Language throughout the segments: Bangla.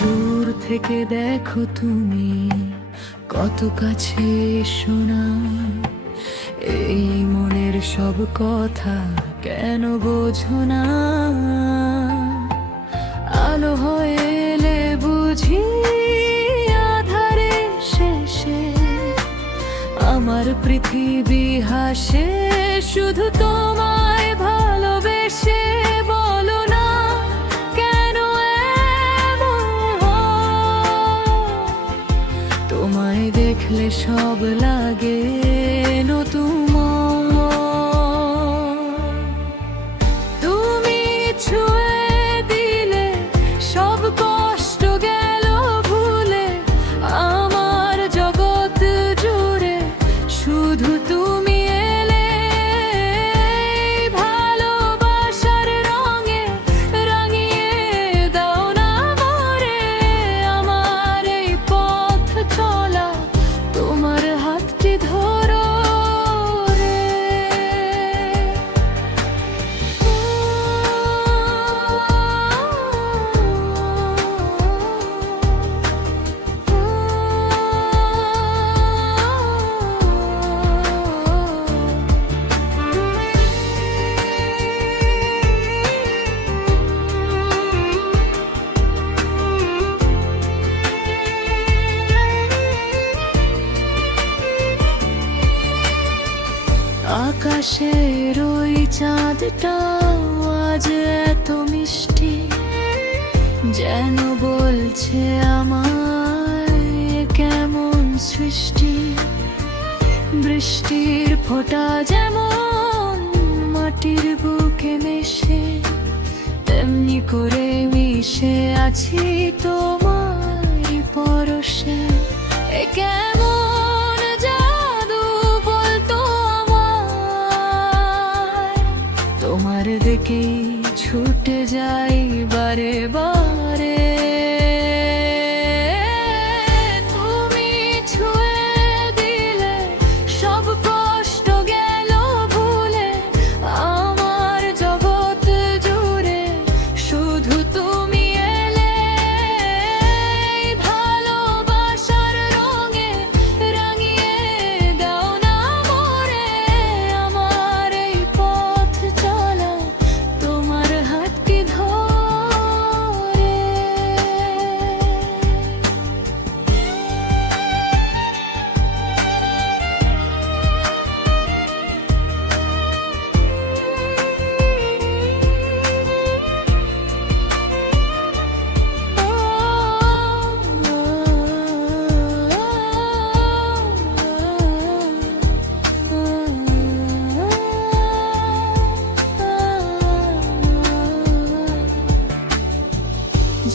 দূর থেকে দেখো তুমি কত কাছে শোনা, এই মনের সব কথা কেন বোঝো না? আলো হয়ে এলে বুঝি আধারে শেষে আমার পৃথিবী হাসে শুধু তোমায় ভালোবেসে। বলো না কেন এমন হয়? তোমায় দেখলে সব লাগে নতুন। তুমি ছুঁয়ে দিলে সব কষ্ট গেল ভুলে, আমার জগৎ জুড়ে শুধু তুমি এলে। ভালোবাসার রঙে রাঙিয়ে দাও না মরে আমার এই পথ চলা, তোমার হাতটি ধরো রে। আকাশের ওই চাঁদটা আজ এত মিষ্টি, যেন বলছে আমায় কেমন সৃষ্টি। বৃষ্টির ফোঁটা যেমন মাটির বুকে মেশে, তেমনি করে মিশে আছি তোমার পরশে। এ কেমন জাদু বলতো আমায়, তোমার দিকেই ছুটে যাই বারে বারে। তুমি ছুঁয়ে দিলে সব কষ্ট গেল ভুলে, আমার জগৎ জুড়ে শুধু তুমি এলে। ভালোবাসার রঙে রাঙিয়ে দাও না মরে আমার এই পথ চলা, তোমার হাতটি ধরে।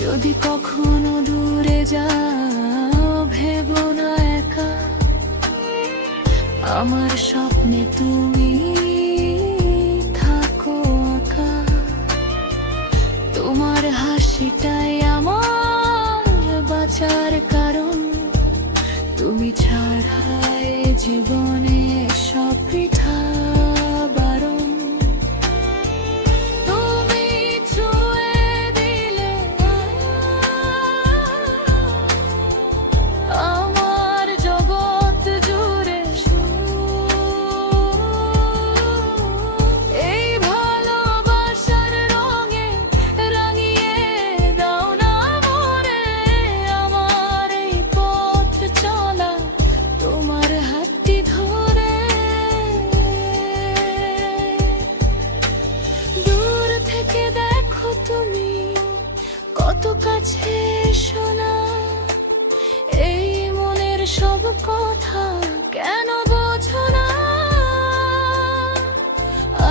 যদি কখনো দূরে যাও ভেবো না একা, আমার স্বপ্নে তুমি থাকো আঁকা। তোমার হাসিটাই আমার বাঁচার কারণ, তুমি ছাড়া এ জীবনে সব বৃথা বারণ। তুমি ছুঁয়ে দিলে আমার জগৎ জুড়ে এই ভালোবাসার রঙে রাঙিয়ে দাও না মরে আমার এই পথ চলা, তোমার হাতটি ধরে। দূর থেকে দেখো তুমি কত কাছে শোনা, এই মনের সব কথা কেন বোঝো না?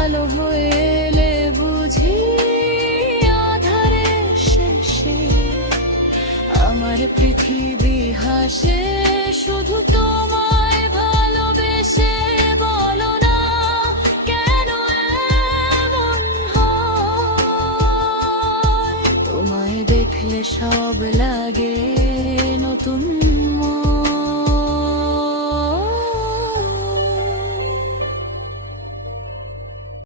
আলো হয়ে এলে বুঝি আধারে শেষে আমার পৃথিবী হাসে শুধু তোমায় ভালোবেসে। বলো না কেন এমন হয়? তোমায় দেখলে সব লাগে নতুন